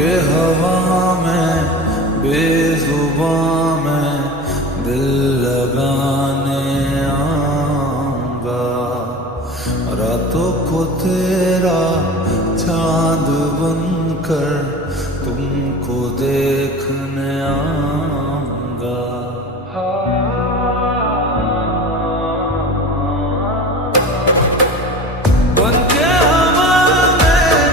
के हवा में बेजुबां में दिल लगाने आऊंगा। रातों को तेरा चांद बनकर तुमको देखने आऊंगा।